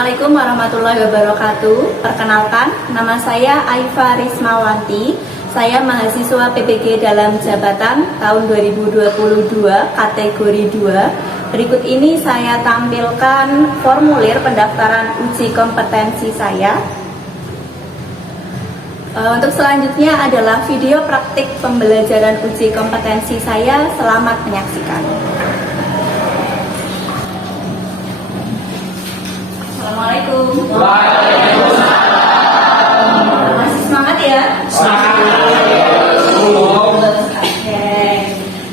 Assalamualaikum warahmatullahi wabarakatuh. Perkenalkan, nama saya Aifa Rismawanti. Saya mahasiswa PPG dalam jabatan tahun 2022 kategori 2. Berikut ini saya tampilkan formulir pendaftaran uji kompetensi saya. Untuk selanjutnya adalah video praktik pembelajaran uji kompetensi saya. Selamat menyaksikan. Assalamualaikum. Waalaikumsalam. Masih semangat ya? Semangat. Oke.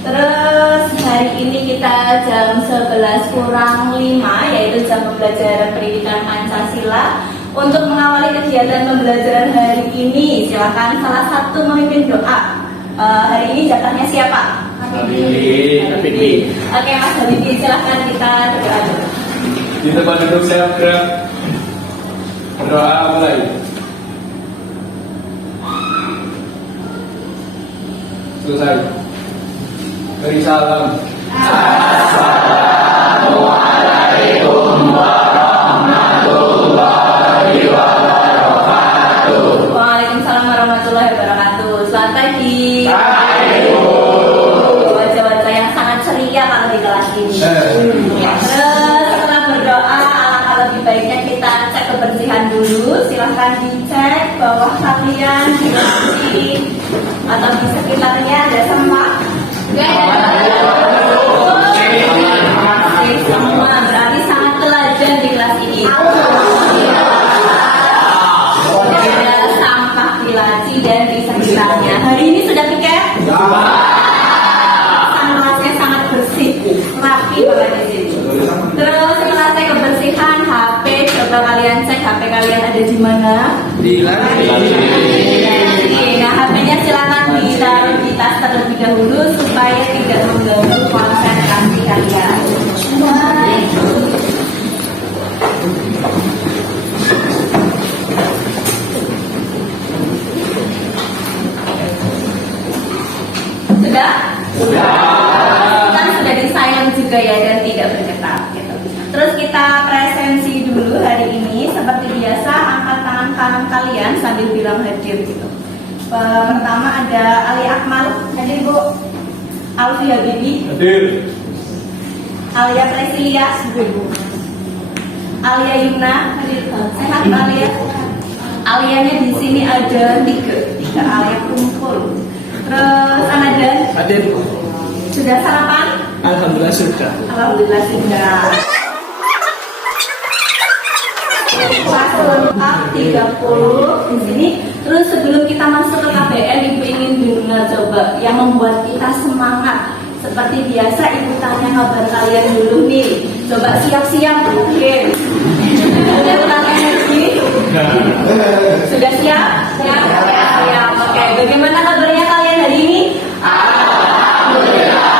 Terus hari ini kita jam 11 kurang 5, yaitu jam pembelajaran pendidikan Pancasila. Untuk mengawali kegiatan pembelajaran hari ini, silakan salah satu memimpin doa. Hari ini jatahnya siapa? Habibie. Oke, Mas Habibie, silakan kita berdoa dulu. Di tempat duduk saya gerak. Berdoa mulai. Selesai. Beri salam. Assalamualaikum warahmatullahi wabarakatuh. Waalaikumsalam warahmatullahi wabarakatuh. Selamat pagi. Wajah-wajah yang sangat ceria kalau di kelas ini. Terus setelah berdoa, alangkah lebih baiknya kita cek kebersihan dulu. Silahkan dicek bawah kalian, di kursi atau di sekitarnya ada sampah. Semua berarti sangat teladan di kelas ini. Ada sampah di laci dan di sekitarnya. Hari ini sudah piket? Kelasnya sangat bersih, rapi banget di sini. Terus setelah cek kebersihan HP, coba kalian cek HP kalian ada di mana? Di lantai. Nah, HP-nya silakan ditaruh di tas terlebih dahulu supaya tidak mengganggu konsentrasi kalian. Sudah? Kan sudah di silent juga ya dan tidak bergetar gitu. Terus kita presensi dulu hari ini. Seperti biasa, angkat tangan kanan kalian sambil bilang hadir gitu. Pertama ada Ali Akmal, hadir Bu. Alfi Habibie, Hadir. Alia Presilia, Alia Yuna, hadir. Sehat Alia. Alianya di sini ada tiga Alia kumpul. Terus Anadan, Hadir. sudah sarapan? Alhamdulillah sudah. Alhamdulillah sudah. Kelas lengkap 30 di sini. Terus sebelum kita masuk ke KBL, Ibu ingin dengar coba yang membuat kita semangat. Seperti biasa, Ibu tanya kabar kalian dulu nih. Coba siap-siap mungkin. Sudah kurang energi? Sudah siap? Siap. Oke, bagaimana kabarnya kalian hari ini? Alhamdulillah.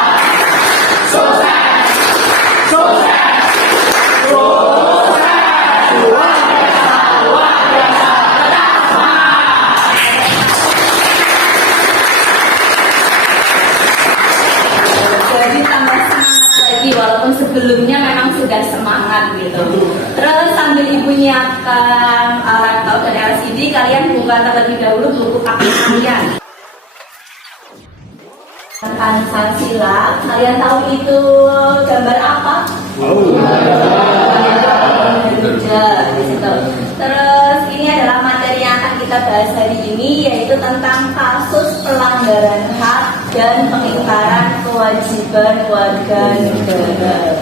Sukses. Sukses. Jadi tambah semangat lagi walaupun sebelumnya memang sudah semangat gitu. Terus sambil Ibu nyiapkan laptop dan LCD, kalian buka terlebih dahulu buku aktif kalian. Pancasila, kalian tahu itu gambar apa? Gitu. Terus ini adalah materi yang akan kita bahas hari ini, yaitu tentang kasus pelanggaran hak dan pengingkaran kewajiban warga negara.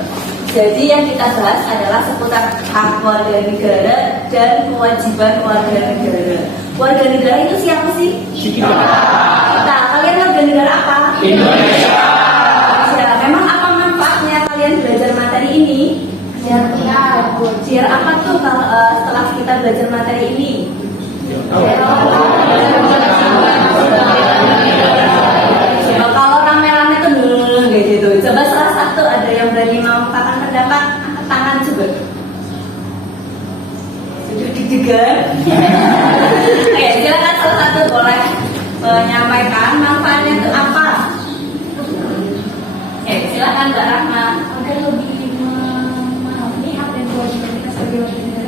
Jadi yang kita bahas adalah seputar hak warga negara dan kewajiban warga negara. Warga negara itu siapa sih? Kita. Kalian warga negara apa? Indonesia. Memang apa manfaatnya kalian belajar materi ini? Biar apa tuh kalau setelah kita belajar materi ini? Coba kalau rame-rame tuh gitu. Coba salah satu ada yang berani mengungkapkan pendapat, angkat tangan coba. Sudah deg-degan. Oke, silakan salah satu boleh menyampaikan manfaatnya itu apa? Silakan Mbak Rahma. Agar lebih memahami apa yang kewajiban kita sebagai warga negara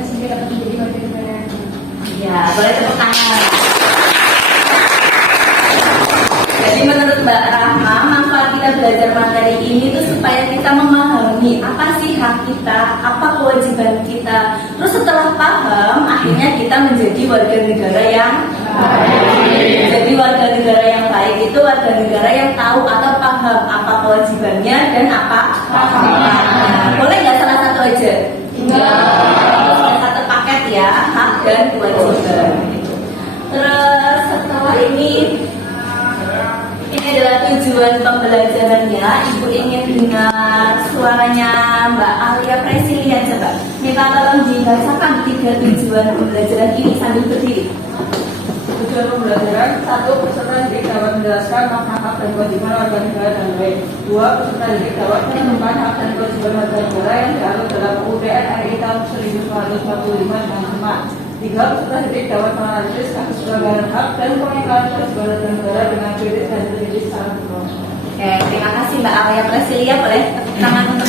Mbak Rahma, manfaat kita belajar materi ini itu supaya kita memahami apa sih hak kita, apa kewajiban kita. Terus setelah paham, akhirnya kita menjadi warga negara yang baik. Jadi warga negara yang baik itu warga negara yang tahu atau paham apa kewajibannya dan apa haknya. Boleh nggak salah satu aja? Enggak. Satu paket ya, hak dan kewajiban. Terus setelah ini adalah tujuan pembelajarannya. Ibu ingin dengar suaranya Mbak Alia Presilia, coba minta tolong dibacakan 3 tujuan pembelajaran ini sambil berdiri. Tujuan pembelajaran: 1. Peserta didik dapat menjelaskan makna hak dan kewajiban warga negara dengan baik. 2. Peserta didik dapat menemukan hak dan kewajiban warga negara yang diatur dalam UUD RI tahun 1945 dengan jelas. 3. Peserta didik dapat menganalisis kasus pelanggaran hak dan pengingkaran kewajiban warga negara dengan kritis dan teliti secara menyeluruh. Oke, terima kasih Mbak Alia Presilia. Boleh tepuk tangan untuk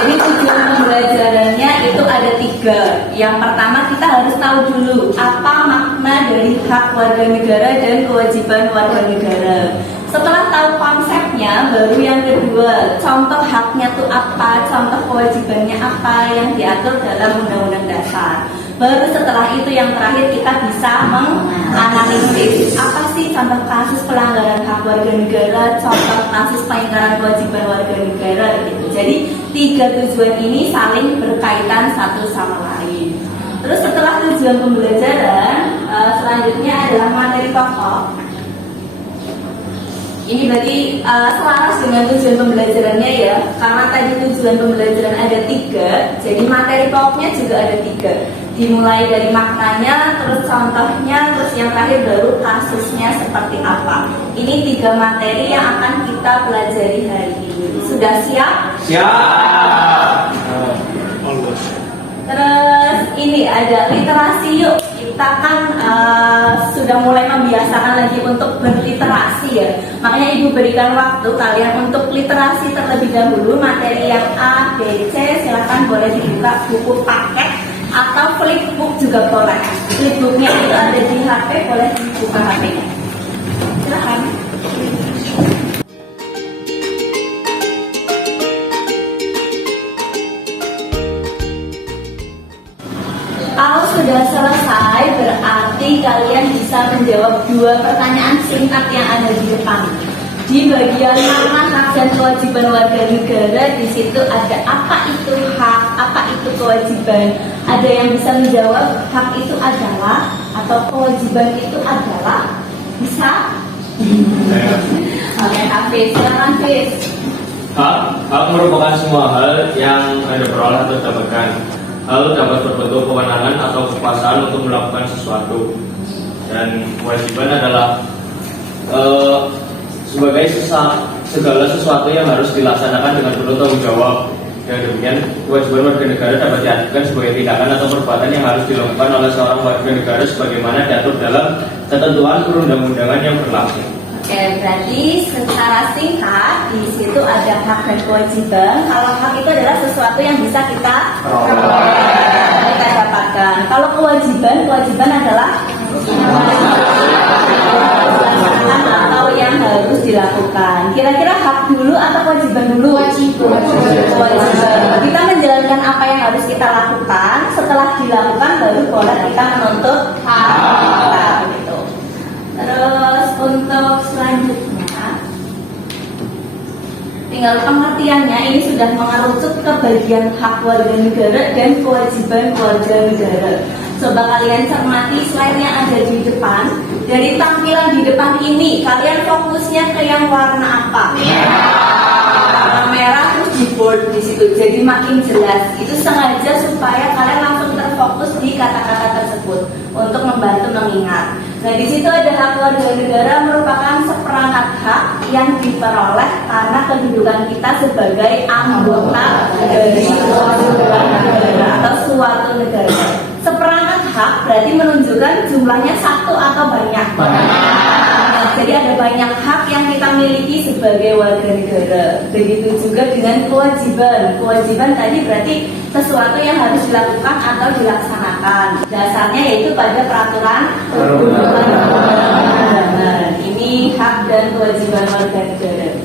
jadi tujuan pembelajarannya itu ada 3. Yang pertama kita harus tahu dulu apa makna dari hak warga negara dan kewajiban warga negara. Setelah tahu konsepnya, baru yang kedua, contoh haknya tuh apa, contoh kewajibannya apa yang diatur dalam Undang-Undang Dasar. Baru setelah itu yang terakhir kita bisa menganalisis apa sih contoh kasus pelanggaran hak warga negara, contoh kasus pengingkaran kewajiban warga negara gitu. Jadi 3 tujuan ini saling berkaitan satu sama lain. Terus setelah tujuan pembelajaran, selanjutnya adalah materi pokok. Ini berarti selaras dengan tujuan pembelajarannya ya. Karena tadi tujuan pembelajaran ada 3, jadi materi pokoknya juga ada 3. Dimulai dari maknanya, terus contohnya, terus yang terakhir baru kasusnya seperti apa. Ini 3 materi yang akan kita pelajari hari ini. Sudah siap? Siap. Terus ini ada literasi yuk. Kita kan sudah mulai membiasakan lagi untuk berliterasi ya. Makanya Ibu berikan waktu kalian untuk literasi terlebih dahulu. Materi yang A, B, C silahkan boleh dibuka buku paket atau flipbook juga boleh. Flipbooknya itu ada di HP, boleh dibuka HP-nya. Silahkan. Kalau sudah selesai, berarti kalian bisa menjawab 2 pertanyaan singkat yang ada di depan. Di bagian mana hak dan kewajiban warga negara, di situ ada apa itu hak, apa itu kewajiban. Ada yang bisa menjawab hak itu adalah atau kewajiban itu adalah? Bisa? Oke, Hafiz, silakan Hafiz. Hak merupakan semua hal yang Anda peroleh atau dapatkan. Hal dapat berbentuk kewenangan atau kekuasaan untuk melakukan sesuatu. Dan kewajiban adalah sebagai segala sesuatu yang harus dilaksanakan dengan penuh tanggung jawab. Dan demikian, kewajiban warga negara dapat diartikan sebagai tindakan atau perbuatan yang harus dilakukan oleh seorang warga negara sebagaimana diatur dalam ketentuan perundang-undangan yang berlaku. Oke, berarti secara singkat di situ ada hak dan kewajiban. Kalau hak itu adalah sesuatu yang bisa kita dapatkan. Kalau kewajiban adalah atau yang harus dilakukan. Kira-kira hak dulu atau kewajiban dulu? Kewajiban. Kita menjalankan apa yang harus kita lakukan. Setelah dilakukan baru boleh kita menuntut hak kita. Begitu. Terus untuk selanjutnya, tinggal pengertiannya ini sudah mengerucut ke bagian hak warga negara dan kewajiban warga negara. Coba kalian cermati slide yang ada di depan. Dari tampilan di depan ini, kalian fokusnya ke yang warna apa? Warna merah terus di bold di situ, jadi makin jelas. Itu sengaja supaya kalian langsung terfokus di kata-kata tersebut untuk membantu mengingat. Nah, di situ ada hak warga negara merupakan seperangkat hak yang diperoleh karena kedudukan kita sebagai anggota dari suatu negara atau suatu negara. Seperangkat hak berarti menunjukkan jumlahnya 1 atau banyak. Jadi ada banyak hak yang kita miliki sebagai warga negara. Begitu juga dengan kewajiban. Kewajiban tadi berarti sesuatu yang harus dilakukan atau dilaksanakan. Dasarnya yaitu pada peraturan perundang-undangan. Ini hak dan kewajiban warga negara.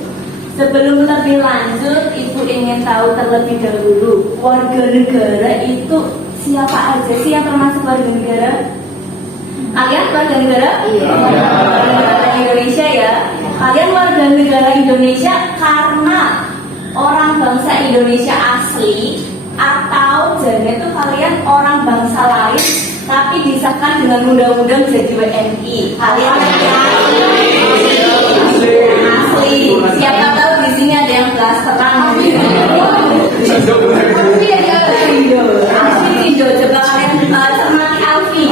Sebelum lebih lanjut, Ibu ingin tahu terlebih dahulu warga negara itu siapa aja sih yang termasuk warga negara? Kalian warga negara? Iya. Warga negara Indonesia ya. Kalian warga negara Indonesia karena orang bangsa Indonesia asli atau jadi itu kalian orang bangsa lain tapi disahkan dengan undang-undang jadi WNI. Kalian asli. Siapa tahu di sini ada yang blasteran. Tapi ada Indo. Asli Indo. Coba kalian cermati Alfi.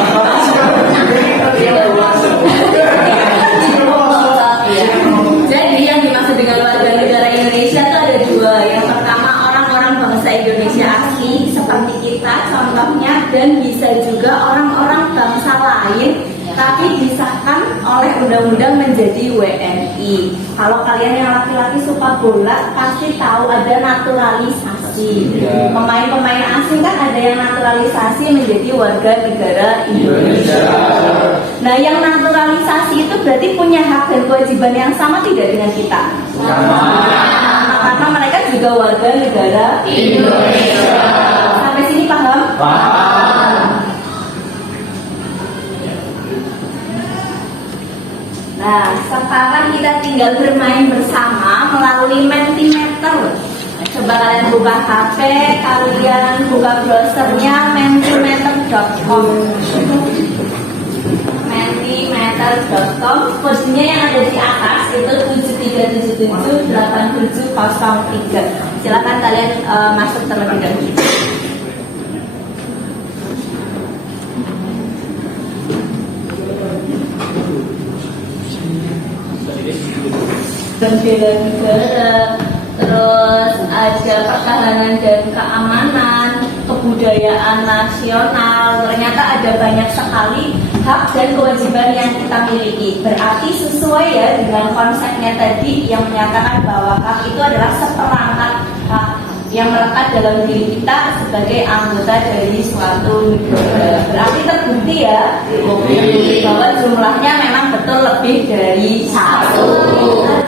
Jadi yang dimaksud dengan warga negara Indonesia itu ada dua. Yang pertama orang-orang bangsa Indonesia asli seperti kita contohnya, dan bisa juga orang-orang bangsa lain tapi disahkan oleh undang-undang menjadi WNI. Kalau kalian yang laki-laki suka bola pasti tahu ada naturalisasi. Pemain-pemain asing kan ada yang naturalisasi menjadi warga negara Indonesia. Nah, yang naturalisasi itu berarti punya hak dan kewajiban yang sama tidak dengan kita? Sama. Karena mereka juga warga negara Indonesia. Sampai sini paham? Paham. Nah, sekarang kita tinggal bermain bersama melalui Mentimeter. Coba kalian buka HP, kalian buka browsernya mentimeter.com. Mentimeter.com. Kodenya yang ada di atas itu 73778703. Silakan kalian masuk terlebih dahulu. Bela negara, terus ada pertahanan dan keamanan, kebudayaan nasional. Ternyata ada banyak sekali hak dan kewajiban yang kita miliki. Berarti sesuai ya dengan konsepnya tadi yang menyatakan bahwa hak itu adalah seperangkat hak yang melekat dalam diri kita sebagai anggota dari suatu negara. Berarti terbukti ya bahwa jumlahnya memang betul lebih dari satu.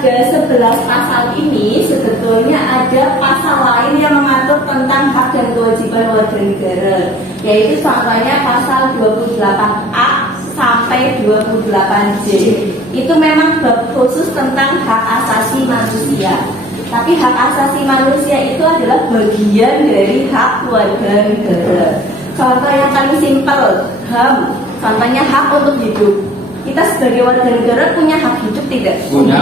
Ada 11 pasal ini sebetulnya ada pasal lain yang mengatur tentang hak dan kewajiban warga negara, yaitu contohnya pasal 28A sampai 28J. Itu memang bab khusus tentang hak asasi manusia. Tapi hak asasi manusia itu adalah bagian dari hak warga negara. Contoh yang paling simpel, HAM. Contohnya hak untuk hidup. Kita sebagai warga negara punya hak hidup tidak? Punya.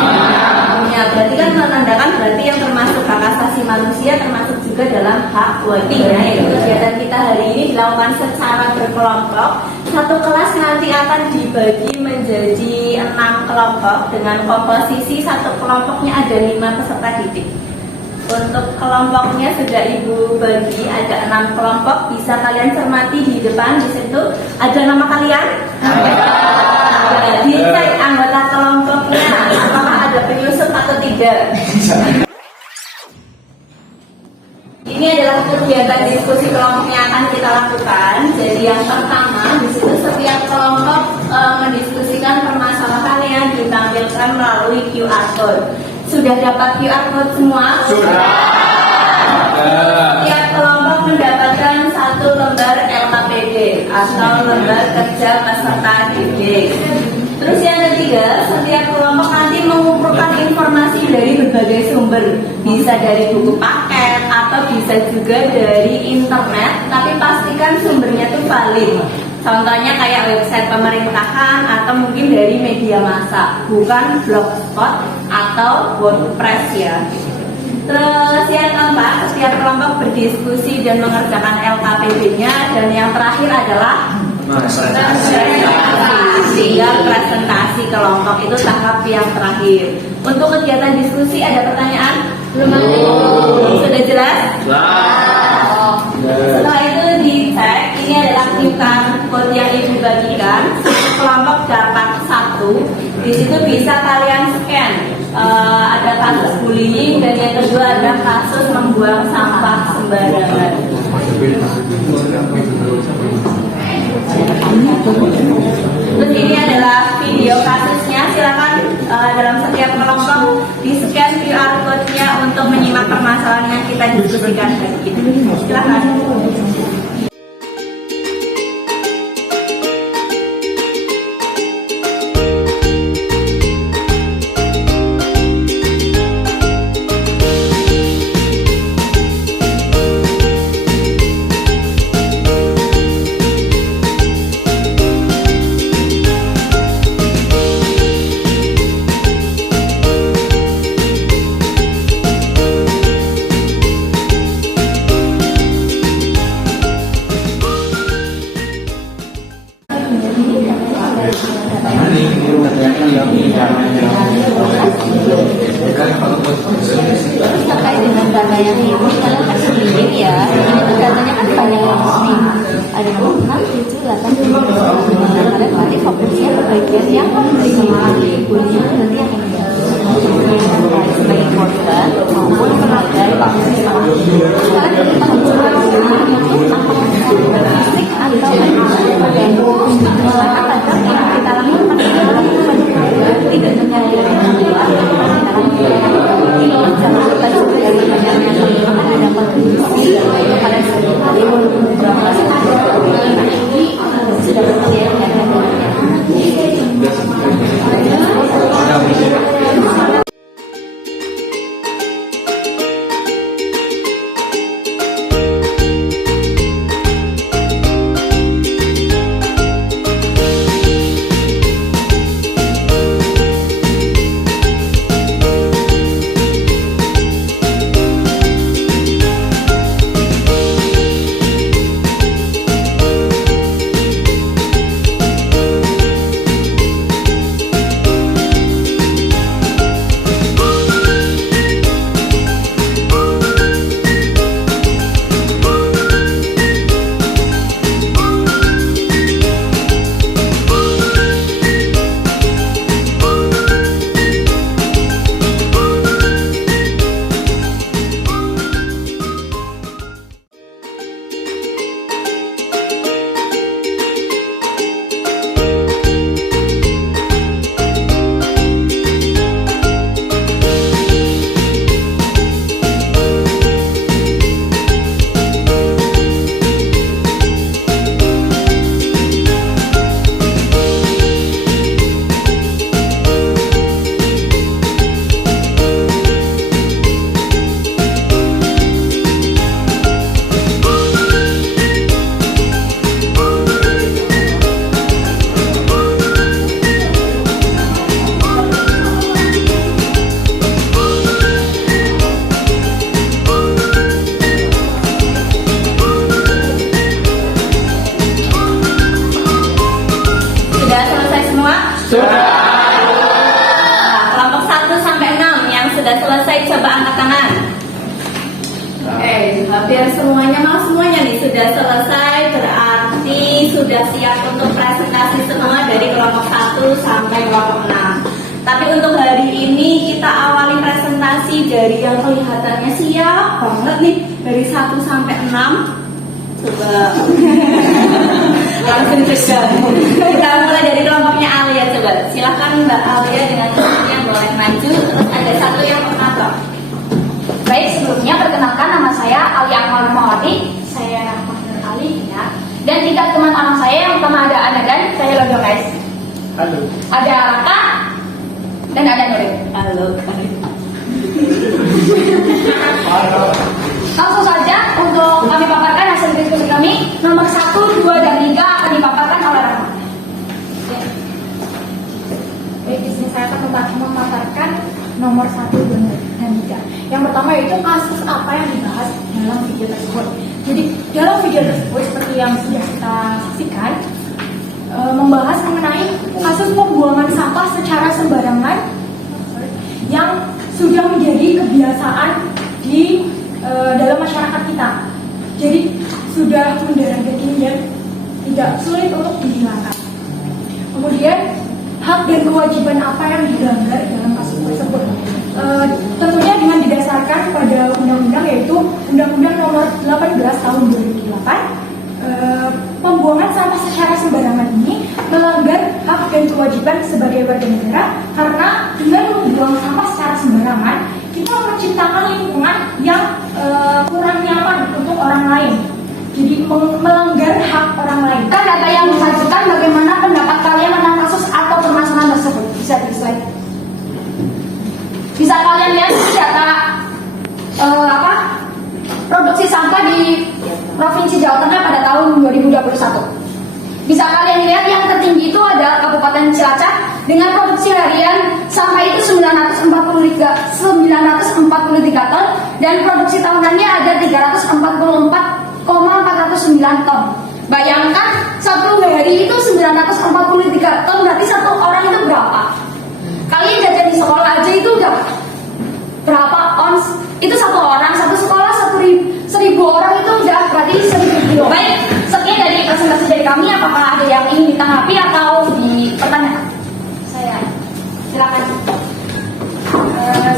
Berarti kan menandakan berarti yang termasuk hak asasi manusia termasuk juga dalam hak warga. Yaitu kegiatan kita hari ini dilakukan secara berkelompok. Satu kelas nanti akan dibagi menjadi 6 kelompok dengan komposisi satu kelompoknya ada 5 peserta didik. Untuk kelompoknya sudah Ibu bagi ada 6 kelompok, bisa kalian cermati di depan di situ ada nama kalian. Dicek anggota kelompoknya apakah ada penyusup atau tidak. Ini adalah kegiatan diskusi kelompok yang akan kita lakukan. Jadi yang pertama di situ setiap kelompok mendiskusikan permasalahan yang ditampilkan melalui QR code. Sudah dapat QR code semua? Sudah. Setiap kelompok mendapatkan 1 lembar LKPD atau lembar kerja peserta didik. Terus yang ketiga, setiap kelompok nanti mengumpulkan informasi dari berbagai sumber. Bisa dari buku paket atau bisa juga dari internet, tapi pastikan sumbernya itu valid. Contohnya kayak website pemerintahan atau mungkin dari media massa, bukan blogspot atau WordPress ya. Terus yang keempat, setiap kelompok berdiskusi dan mengerjakan LKPD-nya. Dan yang terakhir adalah presentasi kelompok, itu tahap yang terakhir. Untuk kegiatan diskusi ada pertanyaan? Belum ada? Sudah jelas? Setelah itu dicek, ini adalah QR code yang Ibu bagikan. Kelompok dapat 1, Di situ bisa kalian scan. Ada kasus bullying dan yang kedua ada kasus membuang sampah sembarangan. Terus ini adalah video kasusnya. Silakan dalam setiap kelompok di scan QR code-nya untuk menyimak permasalahan yang kita diskusikan hari ini. Silakan. Terkait dengan data yang ini, kalian harus sendiri ya. Ini datanya kan banyak yang penting. Ada 6, 7, 8, 9, kalian berarti fokusnya ke bagian yang kurikulumnya nanti yang ini. Sebagai korban maupun sebagai mahasiswa. Sekarang kita harus fisik atau dan kadang yang kita lakukan tidak menyadari jangan lupa juga dari banyak akan ada kontribusi pada sekali sudah bersedia selesai, coba angkat tangan. Hampir semuanya, malah semuanya nih sudah selesai, berarti sudah siap untuk presentasi semua dari kelompok 1 sampai kelompok 6. Tapi untuk hari ini kita awali presentasi dari yang kelihatannya siap banget nih, dari 1 sampai 6. Coba langsung cegah. Kita mulai dari kelompoknya Alia, coba silakan Mbak Alia dengan yang boleh maju. Terus ada satu yang penonton. Baik, sebelumnya perkenalkan nama saya Alia Akmal Rahmawati. Saya Rahmat Nur Ali ya. Dan 3 teman anak saya, yang pertama ada Ana dan saya logo guys. Halo. Ada Raka dan ada Nurin. Halo. Langsung saja untuk kami paparkan hasil diskusi kami. Nomor 1, 2, dan 3 akan dipaparkan oleh Rahmat. Baik, di sini saya akan memaparkan nomor 1, 2, dan 3. Yang pertama yaitu kasus apa yang dibahas dalam video tersebut. Jadi dalam video tersebut seperti yang sudah kita saksikan, membahas mengenai kasus pembuangan sampah secara sembarangan yang sudah menjadi kebiasaan di dalam masyarakat kita. Jadi sudah mendarah daging dan tidak sulit untuk dihilangkan. Kemudian hal dan kewajiban apa yang dilanggar dalam kasus tersebut. Tentunya dengan didasarkan pada undang-undang, yaitu Undang-Undang Nomor 18 Tahun 2008. Pembuangan sampah secara sembarangan ini melanggar hak dan kewajiban sebagai warga negara, karena dengan membuang sampah secara sembarangan kita menciptakan lingkungan yang kurang nyaman untuk orang lain. Jadi melanggar hak orang lain. Kan data yang disajikan, bagaimana pendapat kalian tentang kasus atau permasalahan tersebut? Bisa di slide. Bisa kalian lihat data produksi sampah di Provinsi Jawa Tengah pada tahun 2021. Bisa kalian lihat yang tertinggi itu adalah Kabupaten Cilacap dengan produksi harian sampah itu 943 ton, dan produksi tahunannya ada 344,409 ton. Bayangkan satu hari itu 943 ton, berarti satu orang itu berapa? Kalian jajan di sekolah aja itu udah berapa ons? Itu satu orang, satu sekolah 1000 orang itu udah berarti 1000 kilo. Baik, sekian dari presentasi dari kami. Apakah ada yang ingin ditanggapi atau dipertanyakan? Saya silakan.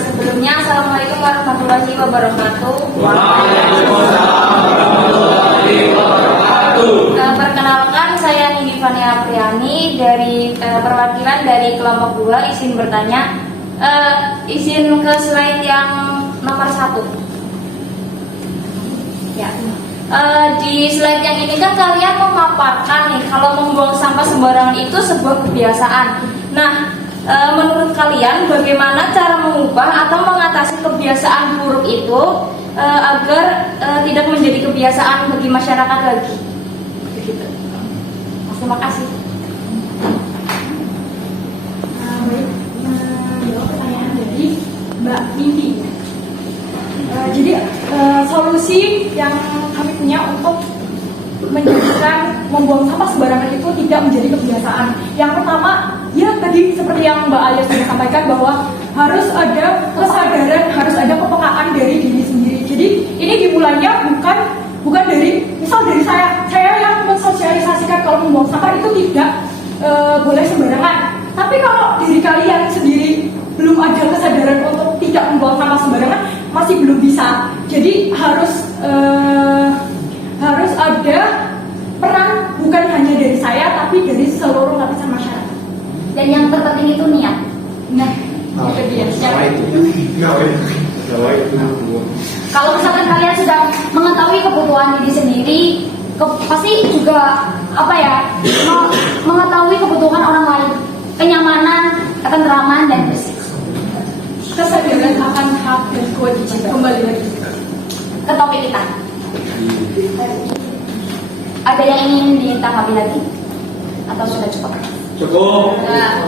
Sebelumnya, assalamualaikum warahmatullahi wabarakatuh. Waalaikumsalam warahmatullahi wabarakatuh. Perkenalkan, saya Nini Fania Apriani dari perwakilan dari kelompok 2. Izin bertanya, izin ke slide yang nomor 1. Ya. Di slide yang ini kan kalian memaparkan nih kalau membuang sampah sembarangan itu sebuah kebiasaan. Nah, menurut kalian bagaimana cara mengubah atau mengatasi kebiasaan buruk itu agar tidak menjadi kebiasaan bagi masyarakat lagi? Begitu. Terima kasih. Baik, menjawab pertanyaan dari Mbak Nindi. Jadi solusi yang kami punya untuk menjadikan membuang sampah sembarangan itu tidak menjadi kebiasaan. Yang pertama, ya tadi seperti yang Mbak Alia sudah sampaikan, bahwa harus ada kesadaran, harus ada kepekaan dari diri sendiri. Jadi ini dimulainya bukan dari, misal dari saya yang mensosialisasikan kalau membuang sampah itu tidak boleh sembarangan. Tapi kalau diri kalian sendiri belum ada kesadaran untuk tidak membuang sampah sembarangan, masih belum bisa. Jadi harus ada peran bukan hanya dari saya, tapi dari seluruh lapisan masyarakat. Dan yang terpenting itu niat. Nah, itu dia. Kalau misalkan kalian sudah mengetahui kebutuhan diri sendiri, pasti juga mengetahui kebutuhan orang lain, kenyamanan, ketentraman, dan bersih. Kesadaran akan hak dan kewajiban. Kembali lagi ke topik kita. Ada yang ingin ditanggapi lagi? Atau sudah cukup? Cukup. Nah,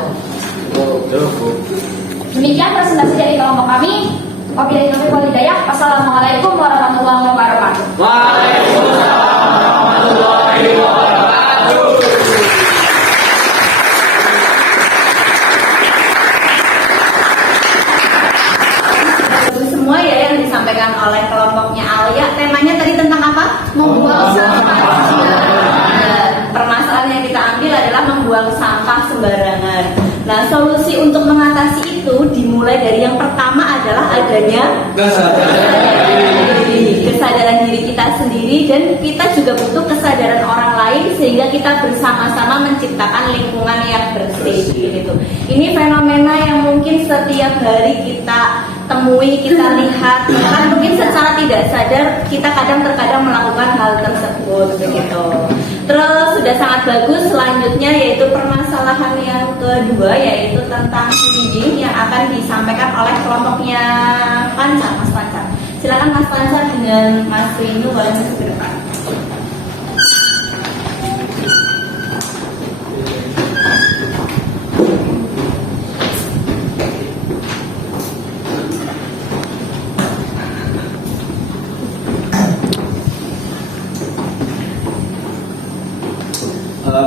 demikian presentasi dari kelompok kami. Wabillahi taufiq wal hidayah. Wassalamualaikum warahmatullahi wabarakatuh. Waalaikumsalam warahmatullahi wabarakatuh. Semua ya yang disampaikan oleh kelompoknya Alia. Temanya tadi tentang apa? Membuang sampah. Permasalahan yang kita ambil adalah membuang sampah sembarangan. Nah, solusi untuk mengatasi itu dimulai dari yang pertama adalah adanya kesadaran diri kita sendiri, dan kita juga butuh kesadaran orang lain sehingga kita bersama-sama menciptakan lingkungan yang bersih gitu. Ini fenomena yang mungkin setiap hari kita temui, kita lihat, bahkan mungkin secara tidak sadar kita terkadang melakukan hal tersebut begitu. Terus sudah sangat bagus, selanjutnya yaitu permasalahan yang kedua, yaitu tentang bullying yang akan disampaikan oleh kelompoknya Pancar, Mas Pancar. Silakan Mas Pancar dengan Mas Rinu maju ke depan.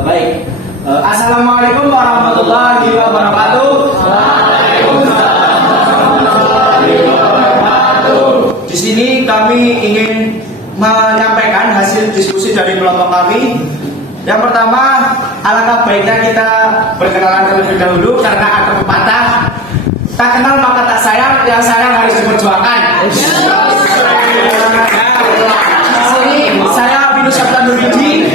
Baik. Assalamualaikum warahmatullahi wabarakatuh. Waalaikumsalam warahmatullahi wabarakatuh. Di sini kami ingin menyampaikan hasil diskusi dari kelompok kami. Yang pertama alangkah baiknya kita berkenalan terlebih dahulu karena ada pepatah tak kenal maka tak sayang, yang sayang harus diperjuangkan. Saya Binus Sabta Nuridi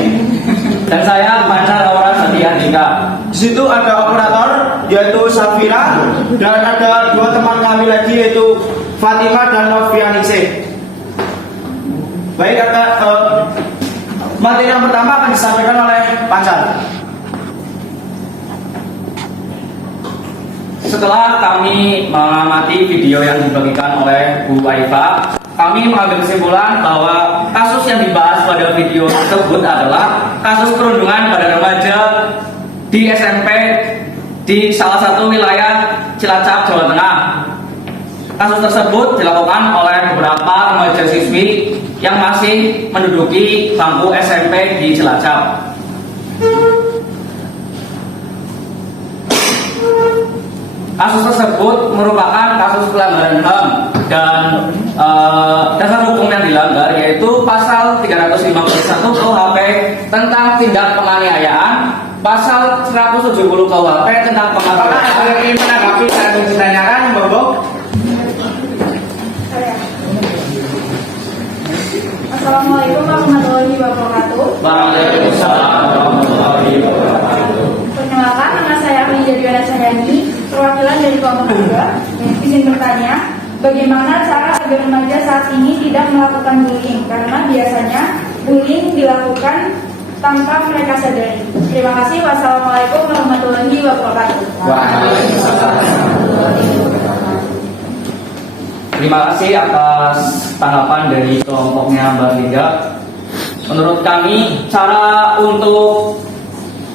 Dan saya Pancar Aura Setia Andika. Di situ ada operator yaitu Safira dan ada dua teman kami lagi yaitu Fatima dan Novianise. Baik, materi yang pertama akan disampaikan oleh Pancar. Setelah kami mengamati video yang dibagikan oleh Bu Aifa, kami mengambil kesimpulan bahwa kasus yang dibahas pada video tersebut adalah kasus perundungan pada remaja di SMP di salah satu wilayah Cilacap, Jawa Tengah. Kasus tersebut dilakukan oleh beberapa remaja siswi yang masih menduduki bangku SMP di Cilacap. Kasus tersebut merupakan kasus pelanggaran HAM dan dasar hukum yang dilanggar yaitu pasal 351 KUHP tentang tindak penganiayaan, pasal 170 KUHP tentang Apakah pengaturan. ada yang ingin menanggapi dan ditanyakan, Bobo? Assalamualaikum warahmatullahi wabarakatuh. Waalaikumsalam warahmatullahi wabarakatuh. Perkenalkan, nama saya Widya Cahyani, perwakilan dari kelompok 2. Izin bertanya, bagaimana cara agar remaja saat ini tidak melakukan bullying? Karena biasanya bullying dilakukan tanpa mereka sadari. Terima kasih. Wassalamualaikum warahmatullahi wabarakatuh. Terima kasih atas tanggapan dari kelompoknya Mbak Linda. Menurut kami, cara untuk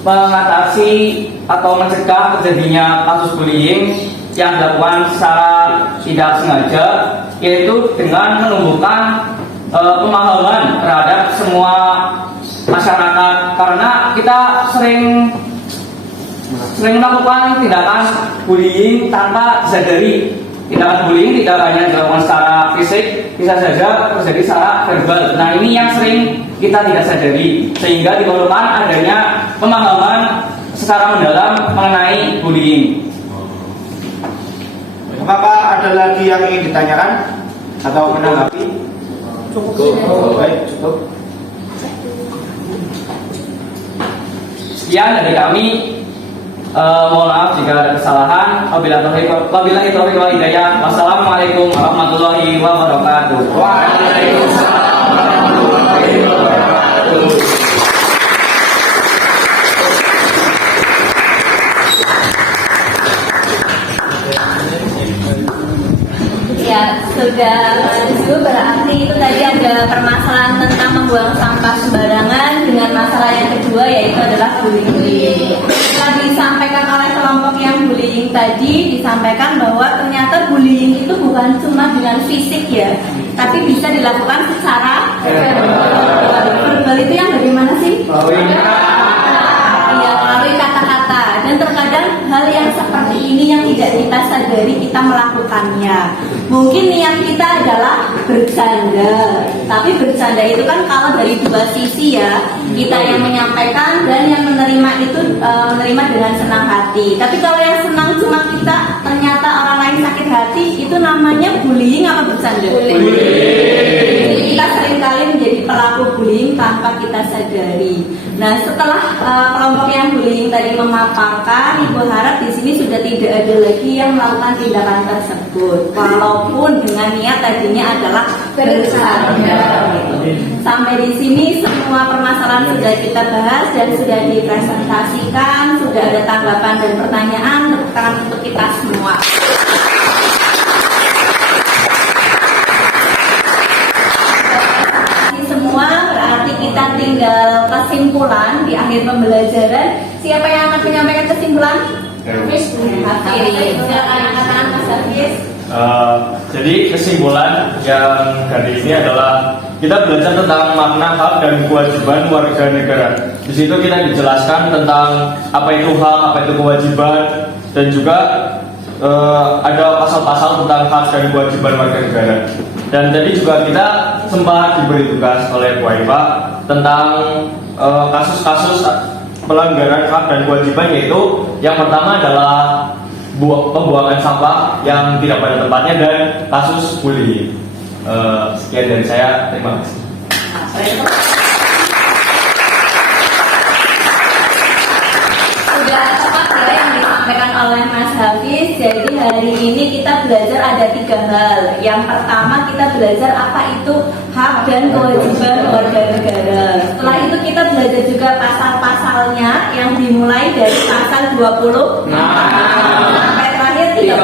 mengatasi atau mencegah terjadinya kasus bullying yang dilakukan secara tidak sengaja yaitu dengan menumbuhkan pemahaman terhadap semua masyarakat, karena kita sering melakukan tindakan bullying tanpa disadari. Tindakan bullying tidak hanya dilakukan secara fisik, bisa saja terjadi secara verbal. Nah, ini yang sering kita tidak sadari, sehingga diperlukan adanya pemahaman secara mendalam mengenai bullying. Apakah ada lagi yang ingin ditanyakan atau menanggapi? Cukup. Baik, cukup. Sekian dari kami. Mohon maaf jika ada kesalahan. Wabillahi taufiq wal hidayah. Wassalamualaikum warahmatullahi wabarakatuh. Waalaikumsalam warahmatullahi wabarakatuh. Ya, sudah itu berarti itu tadi ada permasalahan tentang membuang sampah sembarangan. Dengan masalah yang kedua yaitu adalah bullying. Setelah disampaikan oleh kelompok yang bullying tadi, disampaikan bahwa ternyata bullying itu bukan cuma dengan fisik ya, tapi bisa dilakukan secara verbal. Verbal itu yang bagaimana sih? Ya, melalui kata-kata. Dan terkadang hal yang seperti ini yang tidak kita sadari kita melakukannya. Mungkin niat kita adalah bercanda, tapi bercanda itu kan kalau dari dua sisi ya, kita yang menyampaikan dan yang menerima itu menerima dengan senang hati. Tapi kalau yang senang cuma kita, ternyata orang lain sakit hati, itu namanya bullying apa bercanda? Jadi kita seringkali menjadi pelaku bullying tanpa kita sadari. Nah, setelah kelompok yang bullying tadi memaparkan, Ibu harap di sini sudah tidak ada lagi yang melakukan tindakan tersebut, walaupun dengan niat tadinya adalah bercanda. Sampai di sini semua permasalahan sudah kita bahas dan sudah dipresentasikan, sudah ada tanggapan dan pertanyaan untuk kita semua. Semua berarti kita tinggal kesimpulan di akhir pembelajaran. Siapa yang akan menyampaikan kesimpulan? Hafiz. Silakan katakan Mas Hafiz. Jadi kesimpulan yang dari ini adalah kita belajar tentang makna hak dan kewajiban warga negara. Di situ kita dijelaskan tentang apa itu hak, apa itu kewajiban, dan juga ada pasal-pasal tentang hak dan kewajiban warga negara. Dan tadi juga kita sempat diberi tugas oleh Bu Aifa tentang kasus-kasus pelanggaran hak dan kewajiban, yaitu yang pertama adalah pembuangan sampah yang tidak pada tempatnya dan kasus bullying. Sekian dari saya, terima kasih. Sudah tepat ya yang disampaikan oleh Mas Hafiz. Jadi hari ini kita belajar ada 3 hal. Yang pertama kita belajar apa itu hak dan kewajiban warga negara. Setelah itu kita belajar juga pasal-pasalnya yang dimulai dari pasal 20 sampai terakhir 30.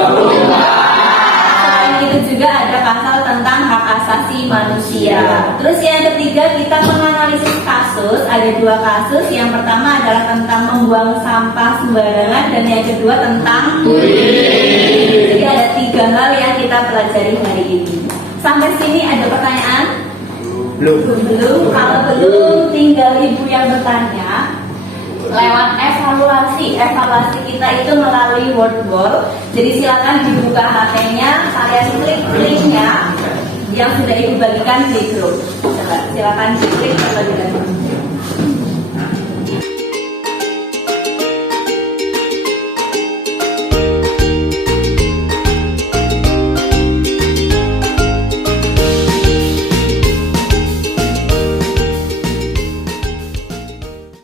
Selain itu juga ada pasal tentang hak asasi manusia. Terus yang ketiga kita menganalisis kasus. Ada 2 kasus. Yang pertama adalah tentang membuang sampah sembarangan dan yang kedua tentang bullying. Jadi ada 3 hal yang kita pelajari hari ini. Sampai sini ada pertanyaan? Belum. Kalau belum, tinggal ibu yang bertanya. Lewat evaluasi kita itu melalui wordwall. Jadi silakan dibuka HP-nya, kalian klik linknya yang sudah ibu bagikan di grup. Silakan diklik terlebih dahulu.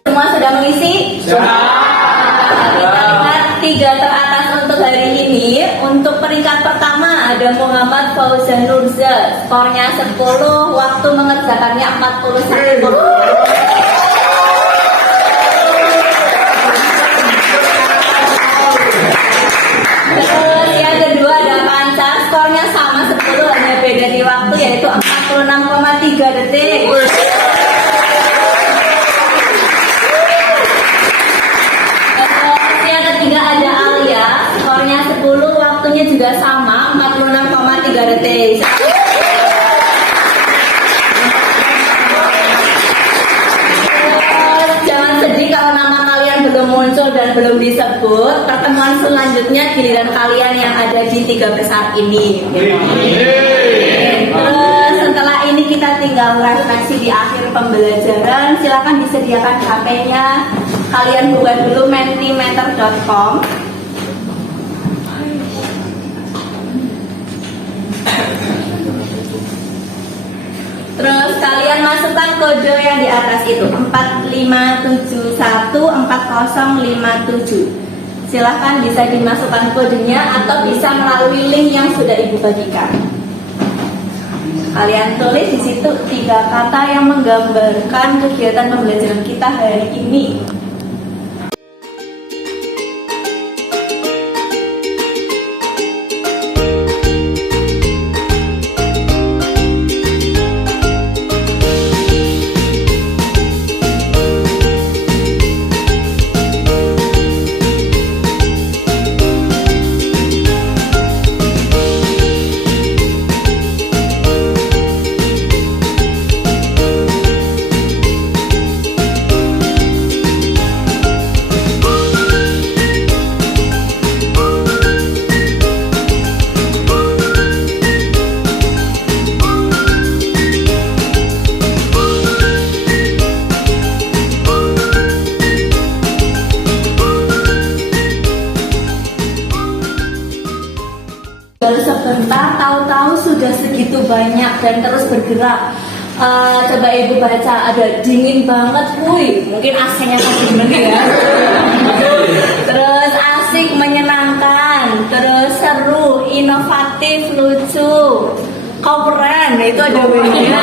Semua sudah mengisi? Kita lihat 3 teratas untuk hari ini. Untuk peringkat pertama ada Muhammad Fauzan Nurza, skornya 10, waktu mengerjakannya 41. Terus yang kedua ada Panca, skornya sama 10, hanya beda di waktu yaitu 46,3 detik. Yang ketiga ada Alia, skornya 10, waktunya juga sama 46,3 detik. Jangan sedih kalau nama kalian belum muncul dan belum disebut. Pertemuan selanjutnya giliran kalian yang ada di 3 besar ini. Terus setelah ini kita tinggal refleksi di akhir pembelajaran. Silakan disediakan HP-nya. Kalian buka dulu mentimeter.com. Terus kalian masukkan kode yang di atas itu 45714057. Silahkan bisa dimasukkan kodenya atau bisa melalui link yang sudah ibu bagikan. Kalian tulis di situ 3 kata yang menggambarkan kegiatan pembelajaran kita hari ini. Sebentar, tahu-tahu sudah segitu banyak dan terus bergerak. Coba ibu baca, ada dingin banget, wih, mungkin AC-nya dingin ya. Terus asik, menyenangkan, terus seru, inovatif, lucu, keren, itu ada W-nya.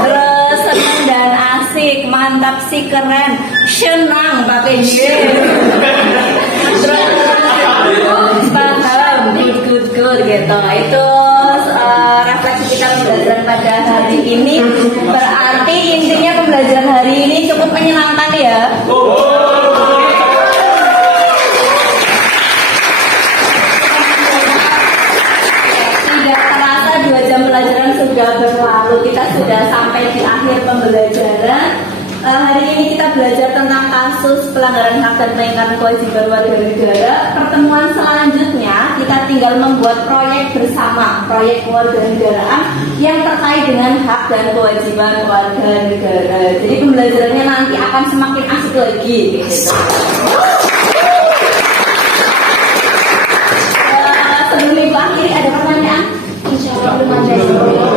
Terus senang dan asik, mantap sih, keren, senang pakai Y. Terus paham, good gitu. Itu refleksi kita pembelajaran pada hari ini. Berarti intinya pembelajaran hari ini cukup menyenangkan ya. Tidak terasa 2 jam pelajaran sudah berlalu. Kita sudah sampai di akhir pembelajaran. Hari ini kita belajar tentang kasus pelanggaran hak dan pengingkaran kewajiban warga negara. Pertemuan selanjutnya kita tinggal membuat proyek bersama, proyek kewarganegaraan yang terkait dengan hak dan kewajiban warga negara. Jadi pembelajarannya nanti akan semakin asik lagi gitu. Sebelum Ibu akhiri ada pertanyaan? Insya Allah belum ada.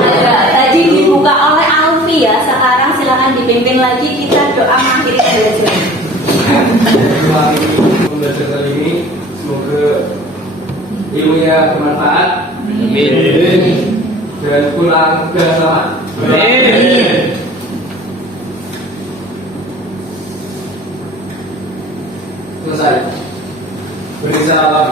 Ada. Tadi dibuka oleh Alfi ya. Sekarang silakan dipimpin lagi, kita doa mengakhiri pembelajaran. Pembelajaran kali ini semoga ilmunya bermanfaat dan pulang dengan selamat. Selesai. Beri salam.